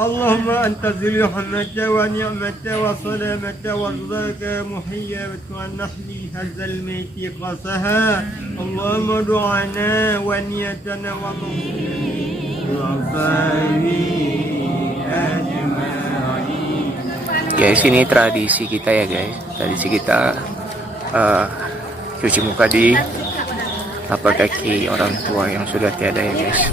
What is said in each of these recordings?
اللهم أنت ذي الرحمة ونعمة وسلامة ورزاك محيا والنحل هز الميت قصها اللهم دعانا ونيتنا Guys, ini tradisi kita ya guys. Tradisi kita cuci muka di tapak kaki orang tua yang sudah tiada ya guys.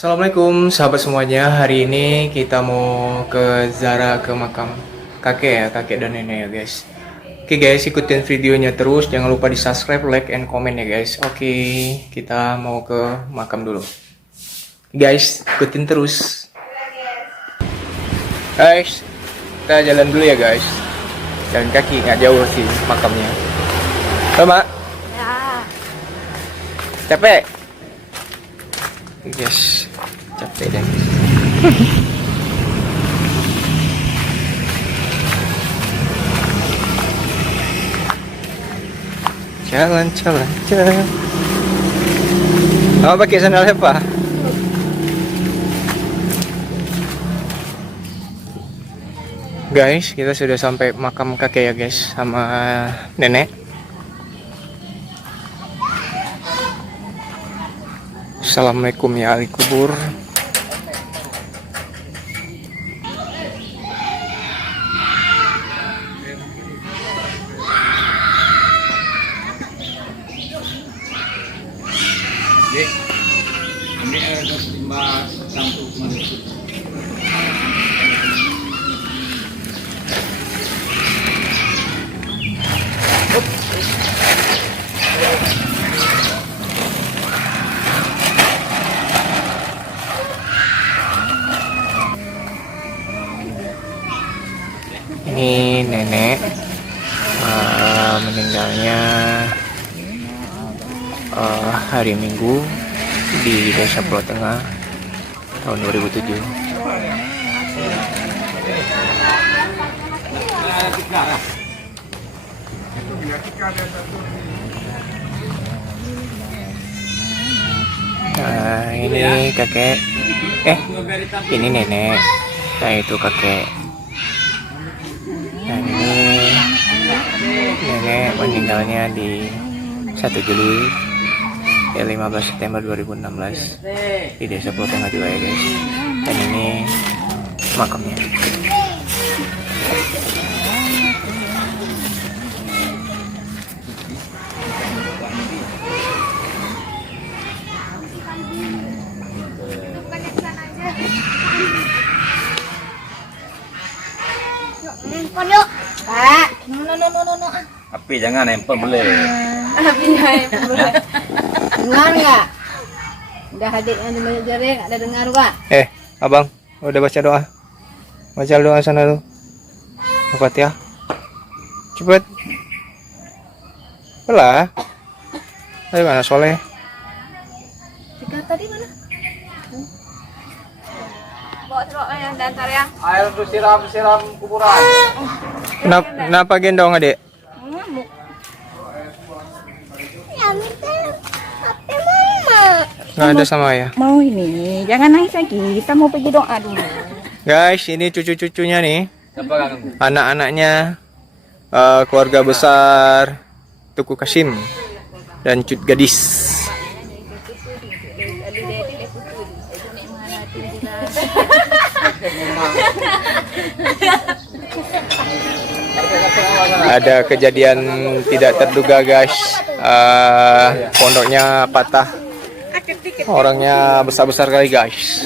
Assalamualaikum sahabat semuanya. Hari ini kita mau ke Zara, ke makam kakek ya, kakek dan nenek ya guys. Oke guys, ikutin videonya terus. Jangan lupa di subscribe, like, and comment ya guys. Oke, kita mau ke makam dulu. Guys, ikutin terus. Guys, kita jalan dulu ya guys. Jalan kaki, nggak jauh sih makamnya. Sama? Ya. Capek? Guys, capek deh. Jalan. Kamu pakai sandal apa? Guys, kita sudah sampai makam kakek ya guys, sama nenek. Assalamualaikum ya ahli kubur. Ini nenek meninggalnya hari Minggu di Desa Pulau Tengah tahun 2007. Nah, ini kakek, ini nenek, nah itu kakek. Dan ini nenek meninggalnya di 1 Juli 15 September 2016 di Desa Pulau Tengah juga ya guys. Dan ini makamnya. Pondok. Kak, no. Api jangan nempel boleh. Api jangan boleh. Dengar enggak? Udah hadir yang belajar enggak ada dengar enggak? Abang, udah baca doa? Baca doa sana tuh. Al-Fatihah. Cepet. Pelah. Dari mana Soleh? Tiga tadi mana? Bawa celok yang dantar yang. Air untuk siram kuburan. Kenapa gendong adik? Ngamuk. Ya, minta HP mama. Nggak ada sama ya? Mau ini, jangan nangis lagi. Kita mau pergi doa dulu. Guys, ini cucu-cucunya nih. Siapa kamu? Anak-anaknya keluarga besar Tuku Kasim dan Cut Gadis. Ada kejadian tidak terduga guys. Pondoknya patah. Orangnya besar-besar kali guys.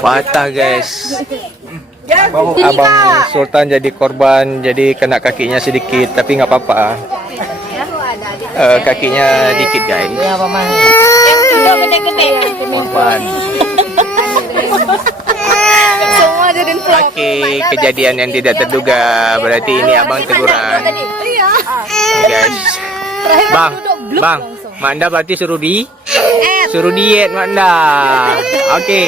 Patah guys. Abang Sultan jadi korban, jadi kena kakinya sedikit, tapi nggak apa-apa. Kakinya dikit guys. Korban. Oke, kejadian yang tidak terduga. Berarti ini abang teguran. Guys. Bang, duduk bluk bang, langsung. Mak Anda berarti suruh diet Mak Anda. Oke.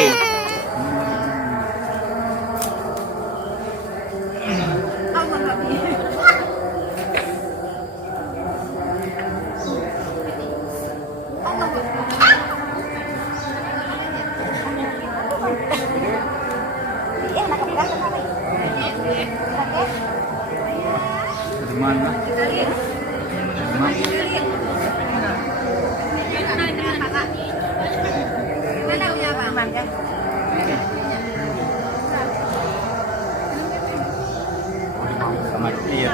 Dari mana? Sama dia.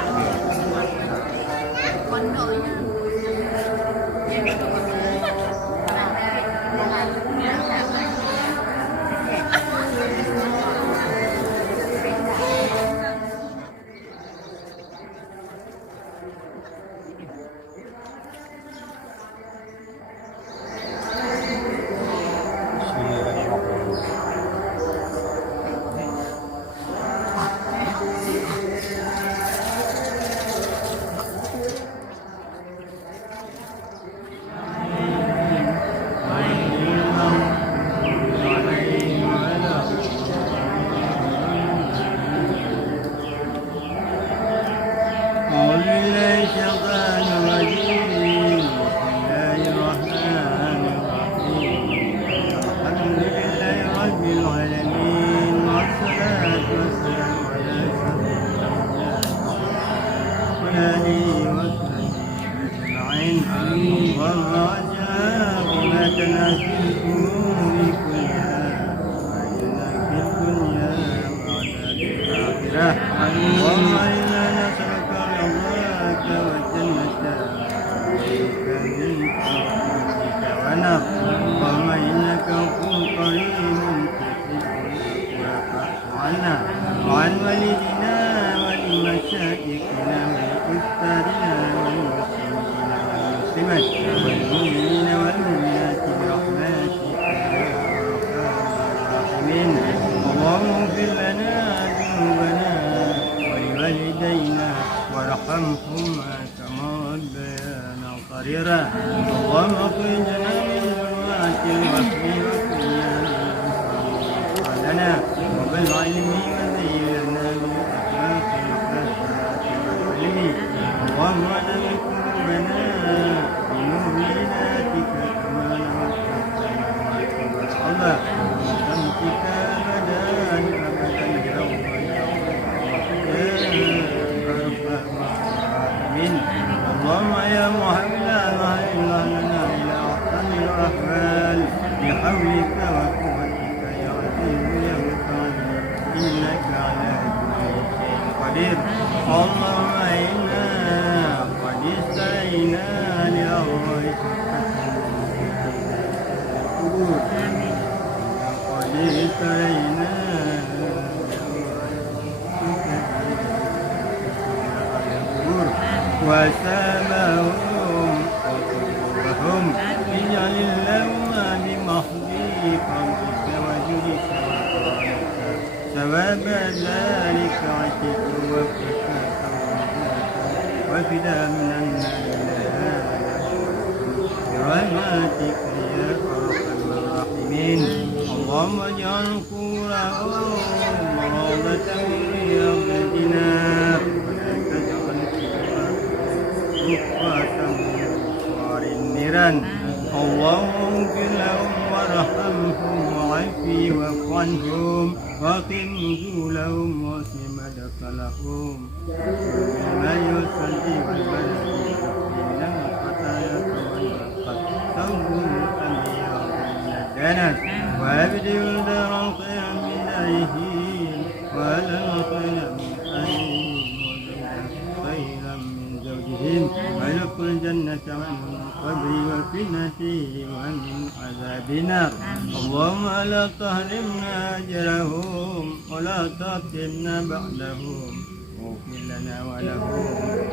أعوذ بالله الشيطان الرجيم بسم الله الرحمن الرحيم الحمد لله رب العالمين والصلاة والسلام على سيدنا وعلى آله وصحبه أجمعين والرجاء بما تناسبكم كلها وإنا في الدنيا وعذاب الآخرة اللهم إنا نسألك رضاك والجنة وبك من سخطك ونار اللهم إنك عفو كريم تحب فاعف عنا وعن والدنا ولمشايخنا ولأستاذنا والمسلمين والمسلمات والمؤمنين والمؤمنات برحمتك يا أرحم الراحمين اللهم اغفر لنا ذنوبنا ولوالدينا وارحمهما كما ربيانا صغيرا اللهم اخرجنا من ظلمات الوهم وكلنا لنا وبالعلم وزينا بالأخلاق الحسنات والعلم اللهم نبي قلوبنا بنور هدايتك كما نورت السماوات والأرض وشمسك أبدا اللهم يا محمد لا اله لنا الا احسن الاحوال بحولك وقوتك يا عزيز يا متعال انك على كل شيء قدير اللهم انا قد استعينا لأرضك قد استعينا وسامهم وقلوبهم اجعل اللوم بمحض قلبك وجودك وكرمك ثواب ذلك عتق وفكاك وفدا من النار برحمتك يا ارحم الراحمين اللهم اجعل قبورهم روضة من رياضنا ولا تجعل صار النيران اللهم اغفر لهم وارحمهم وعافي واعف عنهم واقم نزولهم واسم مدخلهم بما يصلي والبلد إن الخطايا والبقر تنظر الأنبياء من الدنس وابدل دارا خيرا من دارهم ولا خيرا من خيرا من زوجهم ويدخل الجنة من قبر وفتنته ومن عذاب النار اللهم لا تحرمنا أجرهم ولا تفتنا بعدهم واغفر لنا ولهم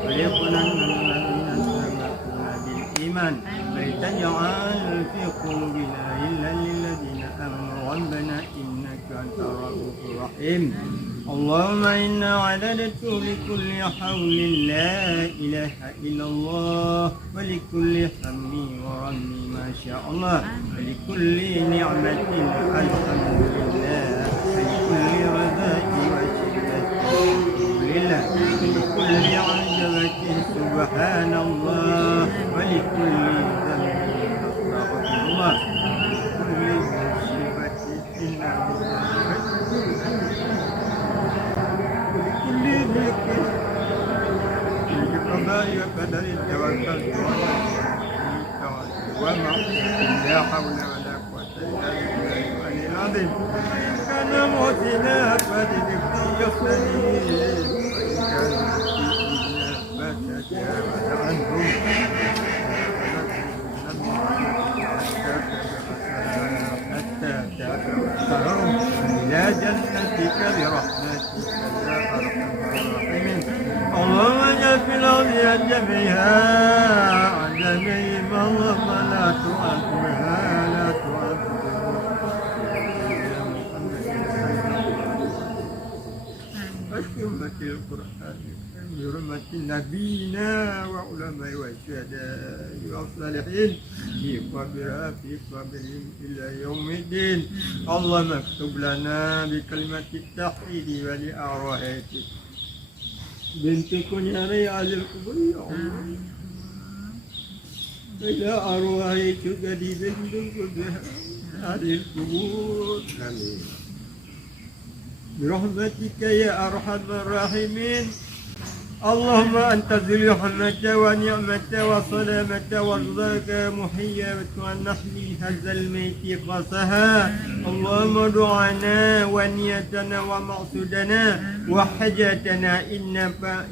وليكن الذين سبقونا بالإيمان ولتجعل في قلوبنا إلا للذين آمنوا ربنا إنك أنت الرؤوف الرحيم اللهم إنا عددت لكل حول لا إله إلا الله ولكل هم ورم ما شاء الله ولكل نعمة الحمد لله ولكل رزاق وشدة لله ولكل عجبة سبحان الله ولكل ذنب أستغفر الله ولكل مصيبة إنا بقضاء وقدر توكلت وما لا حول ولا قوة إلا بالله العظيم كان موتنا فلنكن يصلي وإن كان فتجاوز عنهم حتى تأخرهم إلى جنتك برحمتك يا أرحم الراحمين اللهم اجعل في الأرض جميعها جميع اللهم لا تعذبها لا تعذبها بحرمة القرآن بحرمة نبينا وعلماء والشهداء والصالحين في قبرهم إلى يوم الدين اللهم اكتب لنا بكلمة التوحيد ولأرواحك بنتكم يا ريال القبور يا الله إلى أرواحك قد بنتكم هذه القبور آمين برحمتك يا أرحم الراحمين اللهم أنت ذو الرحمة ونعمة وسلامة وارزاق محية والنحل هذا الميت قصها اللهم دعانا ونيتنا ومقصودنا وحاجتنا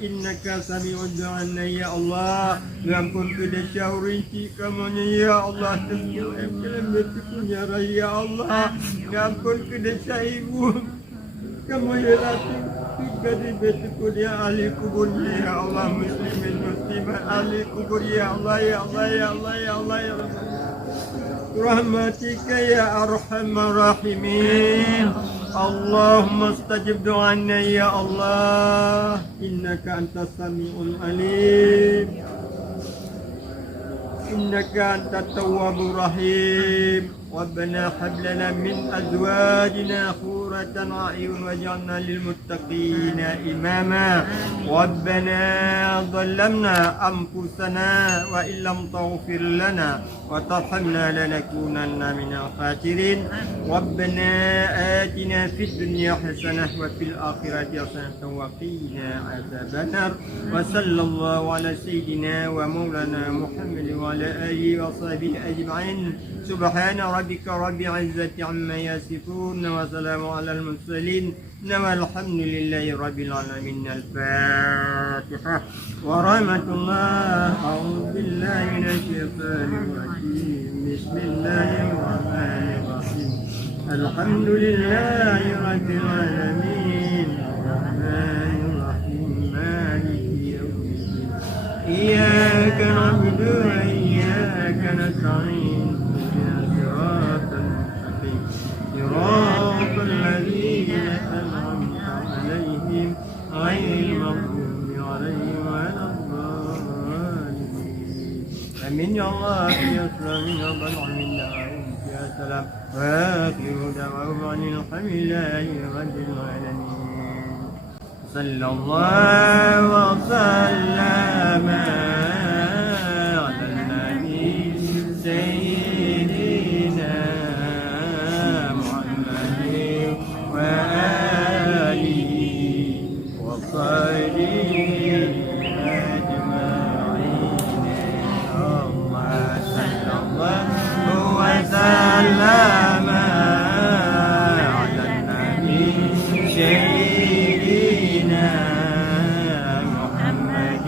إنك سميع الدعاء يا الله يمكن كده شاورينتي كمان يا الله تسمع كلمتكم يا الله يمكن كده شايبون كما يلاتي في بيتكم يا أهل القبور يا الله مسلمين مسلمات أهل القبور يا الله يا الله يا الله يا الله يا رب برحمتك يا أرحم الراحمين اللهم استجب دعانا يا الله إنك أنت السميع العليم إنك أنت التواب الرحيم ربنا هب لنا من أزواجنا قرة أعين واجعلنا للمتقين إماما ربنا ظلمنا أنفسنا وإن لم تغفر لنا وترحمنا لنكونن من الخاسرين ربنا آتنا في الدنيا حسنة وفي الآخرة حسنة وقنا عذاب النار وصلى الله على سيدنا ومولانا محمد وعلى آله وصحبه أجمعين سبحان ربك رب العزة عما يصفون وسلام على المرسلين والحمد لله رب العالمين الفاتحة ورحمة الله أعوذ بالله من الشيطان الرجيم بسم الله الرحمن الرحيم الحمد لله رب العالمين الرحمن الرحيم مالك يوم الدين إياك نعبد وإياك نستعين صراط الذين أنعمت عليهم غير المغضوب عليهم ولا الضالين آمين يا الله يا سلام يا بلغ منا يا سلام وآخر دعواهم عن الحمد لله رب العالمين صلى الله وسلم على النبي سيدنا وآله وصحبه أجمعين الله صلى الله وسلم على النبي سيدنا محمد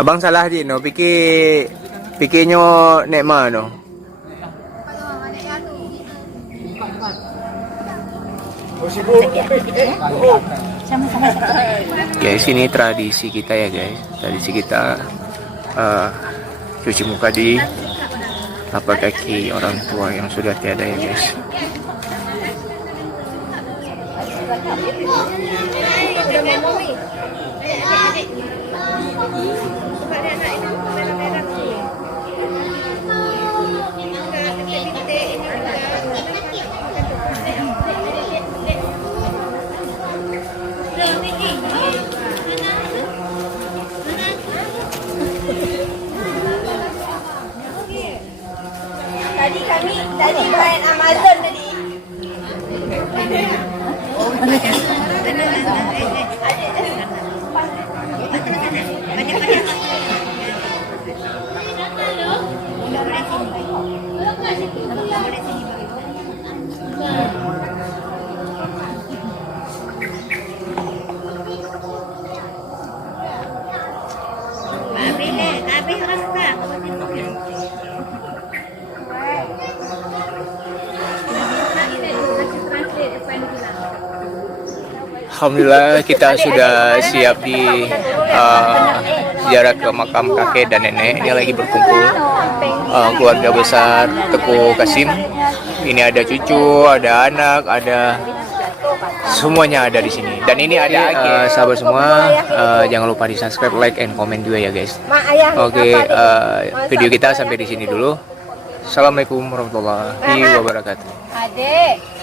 Abang salah di no, pikirnya nek mana? Guys, ini tradisi kita ya guys. Tradisi kita cuci muka di tapak kaki orang tua yang sudah tiada ya guys. Tadi main Amazon tadi. Alhamdulillah kita sudah siap di ziarah ke makam kakek dan nenek. Dia lagi berkumpul keluarga besar Teguh Kasim. Ini ada cucu, ada anak, ada semuanya ada di sini. Dan ini ada sahabat semua, jangan lupa di subscribe, like, and comment juga ya guys. Oke, video kita sampai di sini dulu. Assalamualaikum warahmatullahi wabarakatuh. Adik.